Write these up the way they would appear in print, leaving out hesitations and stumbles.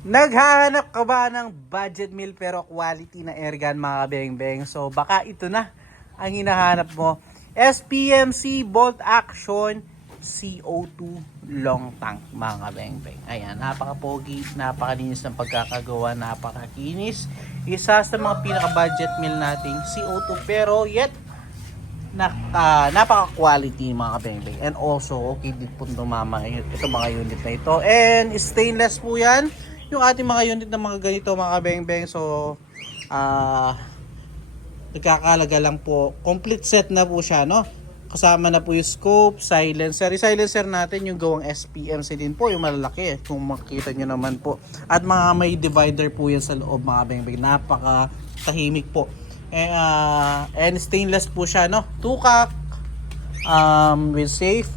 Naghahanap ka ba ng budget meal pero quality na airgun mga kabeng-beng? So baka ito na ang hinahanap mo. SPMC Bolt Action CO2 long tank mga kabeng-beng. Ayan, napaka-pogi, napakalinis ng pagkakagawa, napakakinis. Isa sa mga pinaka-budget meal nating CO2 pero yet napaka-quality mga kabeng-beng. And also, okay din po tumama ito mga unit na ito. And stainless po yan. Yung ating mga unit na mga ganito mga kabeng-beng. So, nagkakalaga lang po. Complete set na po siya, no? Kasama na po yung scope, silencer. Yung silencer natin, yung gawang SPMC din po, yung malalaki. Kung makita nyo naman po. At mga may divider po yan sa loob mga kabeng-beng. Napaka-tahimik po. And stainless po siya, no? Tukak with safe.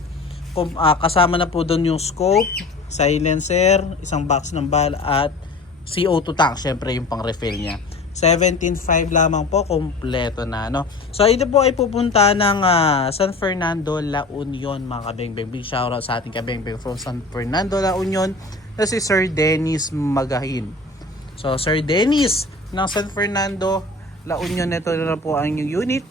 Kasama na po doon yung scope, silencer, isang box ng bala at CO2 tank, syempre yung pang refill niya. 17.5 lamang po, kompleto na, no? So ito po ay pupunta ng San Fernando, La Union mga kabeng-beng. Big shoutout sa ating kabeng-beng from San Fernando, La Union na si Sir Dennis Magahin. So Sir Dennis ng San Fernando, La Union, ito na po ang yung unit.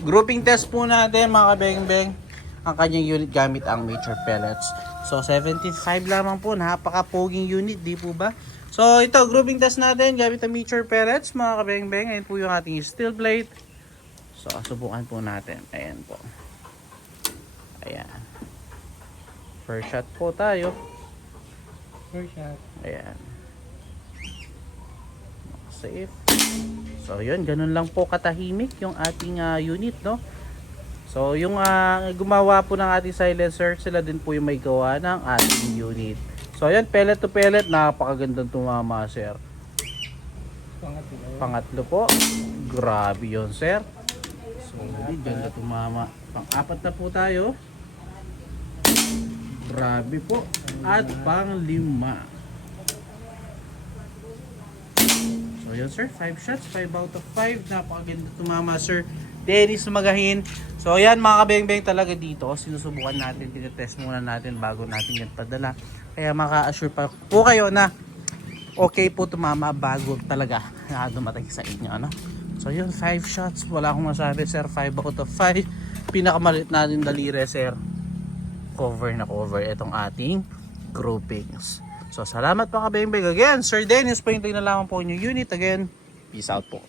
Grouping test po natin mga kabeng-beng. Ang kanyang unit gamit ang mature pellets. So 75 lamang po, napaka-poging unit, di po ba? So ito, grouping test natin gamit ang mature pellets mga kabeng-beng. Ayan po yung ating steel plate. So subukan po natin. Ayan po. Ayan. First shot po tayo. First shot. Ayan. Safe. So yun, ganun lang po katahimik yung ating unit, no? So yung gumawa po ng ating silencer, sila din po yung may gawa ng ating unit. So yun, pellet to pellet, napakagandang tumama, sir. Pangatlo po. Grabe yun, sir. So ganda tumama. Pang-apat na po tayo. Grabe po. At pang-lima. So yun, sir, 5 shots, 5 out of 5. Napakaganda tumama, sir Dennis Magahin. So yan mga kabeng-beng, talaga dito sinusubukan natin, tinetest muna natin bago natin yan padala. Kaya maka-assure pa po kayo na okay po tumama bago talaga dumating sa inyo, ano? So yun, 5 shots, wala akong masabi, sir. 5 out of 5. Pinakamalit natin daliri, sir. Cover na cover itong ating groupings. So salamat mga kabeng-beng. Again, Sir Dennis, paintay na lamang po yung unit. Again, peace out po.